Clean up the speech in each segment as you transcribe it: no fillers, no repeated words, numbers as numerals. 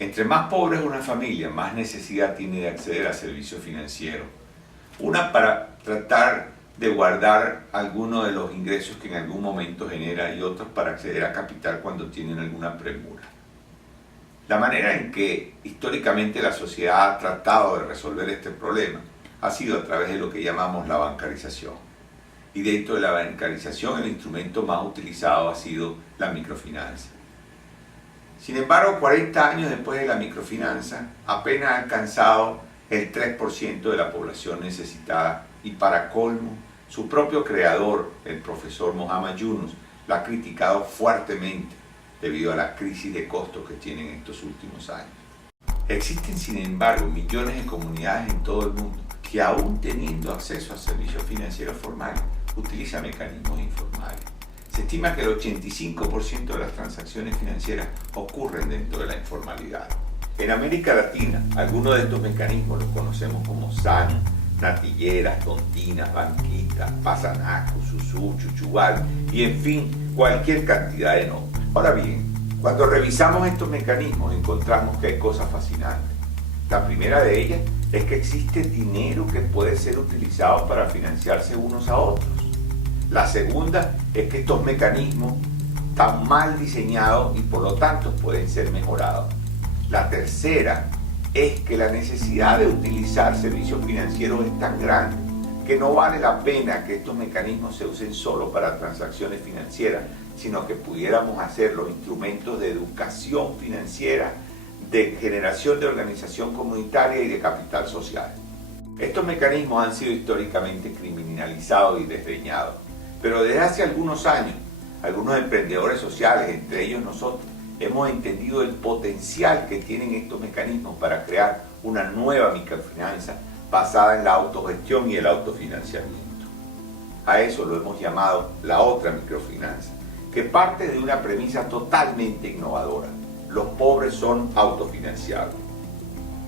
Entre más pobre es una familia, más necesidad tiene de acceder a servicios financieros. Una para tratar de guardar alguno de los ingresos que en algún momento genera y otros para acceder a capital cuando tienen alguna premura. La manera en que históricamente la sociedad ha tratado de resolver este problema ha sido a través de lo que llamamos la bancarización. Y dentro de la bancarización el instrumento más utilizado ha sido la microfinanza. Sin embargo, 40 años después de la microfinanza, apenas ha alcanzado el 3% de la población necesitada y para colmo, su propio creador, el profesor Muhammad Yunus, la ha criticado fuertemente debido a la crisis de costos que tienen estos últimos años. Existen, sin embargo, millones de comunidades en todo el mundo que aún teniendo acceso a servicios financieros formales, utilizan mecanismos informales. Se estima que el 85% de las transacciones financieras ocurren dentro de la informalidad. En América Latina, algunos de estos mecanismos los conocemos como SAN, natilleras, tontinas, banquitas, pasanaco, susú, chuchubal y en fin, cualquier cantidad de nombres. Ahora bien, cuando revisamos estos mecanismos encontramos que hay cosas fascinantes. La primera de ellas es que existe dinero que puede ser utilizado para financiarse unos a otros. La segunda es que estos mecanismos están mal diseñados y por lo tanto pueden ser mejorados. La tercera es que la necesidad de utilizar servicios financieros es tan grande que no vale la pena que estos mecanismos se usen solo para transacciones financieras, sino que pudiéramos hacer los instrumentos de educación financiera, de generación de organización comunitaria y de capital social. Estos mecanismos han sido históricamente criminalizados y desdeñados, pero desde hace algunos años, algunos emprendedores sociales, entre ellos nosotros, hemos entendido el potencial que tienen estos mecanismos para crear una nueva microfinanza basada en la autogestión y el autofinanciamiento. A eso lo hemos llamado la otra microfinanza, que parte de una premisa totalmente innovadora. Los pobres son autofinanciables.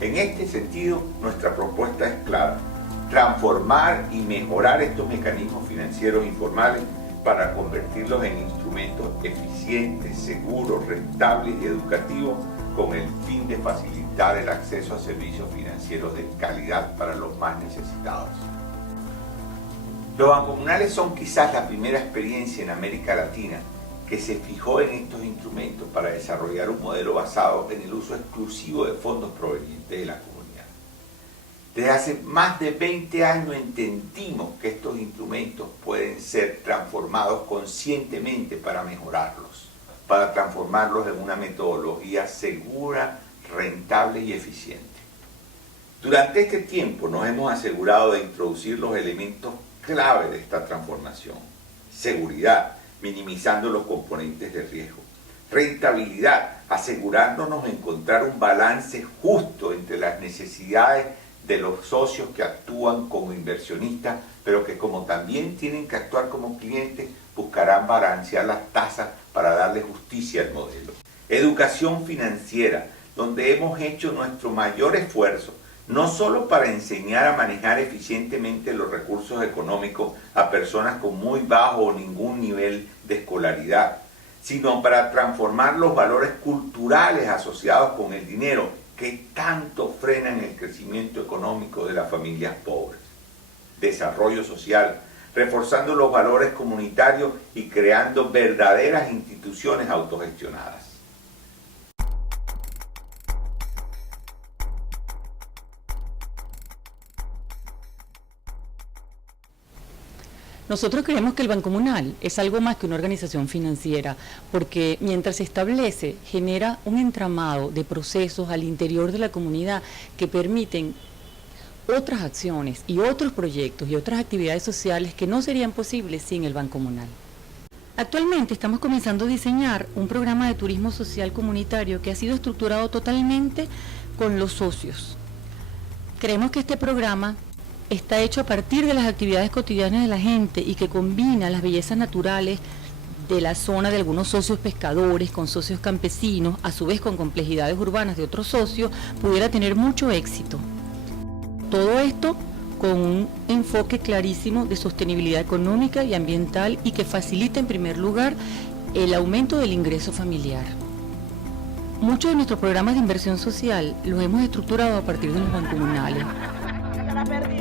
En este sentido, nuestra propuesta es clara: transformar y mejorar estos mecanismos financieros informales para convertirlos en instrumentos eficientes, seguros, rentables y educativos con el fin de facilitar el acceso a servicios financieros de calidad para los más necesitados. Los bancomunales son quizás la primera experiencia en América Latina que se fijó en estos instrumentos para desarrollar un modelo basado en el uso exclusivo de fondos provenientes de la comunidad. Desde hace más de 20 años entendimos que estos instrumentos pueden ser transformados conscientemente para mejorarlos, para transformarlos en una metodología segura, rentable y eficiente. Durante este tiempo nos hemos asegurado de introducir los elementos clave de esta transformación: seguridad, minimizando los componentes de riesgo; rentabilidad, asegurándonos de encontrar un balance justo entre las necesidades de los socios que actúan como inversionistas, pero que como también tienen que actuar como clientes, buscarán balancear las tasas para darle justicia al modelo. Educación financiera, donde hemos hecho nuestro mayor esfuerzo, no solo para enseñar a manejar eficientemente los recursos económicos a personas con muy bajo o ningún nivel de escolaridad, sino para transformar los valores culturales asociados con el dinero que tanto frenan el crecimiento económico de las familias pobres. Desarrollo social, reforzando los valores comunitarios y creando verdaderas instituciones autogestionadas. Nosotros creemos que el Bancomunal es algo más que una organización financiera, porque mientras se establece, genera un entramado de procesos al interior de la comunidad que permiten otras acciones y otros proyectos y otras actividades sociales que no serían posibles sin el Bancomunal. Actualmente estamos comenzando a diseñar un programa de turismo social comunitario que ha sido estructurado totalmente con los socios. Creemos que este programa está hecho a partir de las actividades cotidianas de la gente y que combina las bellezas naturales de la zona de algunos socios pescadores con socios campesinos, a su vez con complejidades urbanas de otros socios, pudiera tener mucho éxito. Todo esto con un enfoque clarísimo de sostenibilidad económica y ambiental y que facilita en primer lugar el aumento del ingreso familiar. Muchos de nuestros programas de inversión social los hemos estructurado a partir de los mancomunales. La perdí.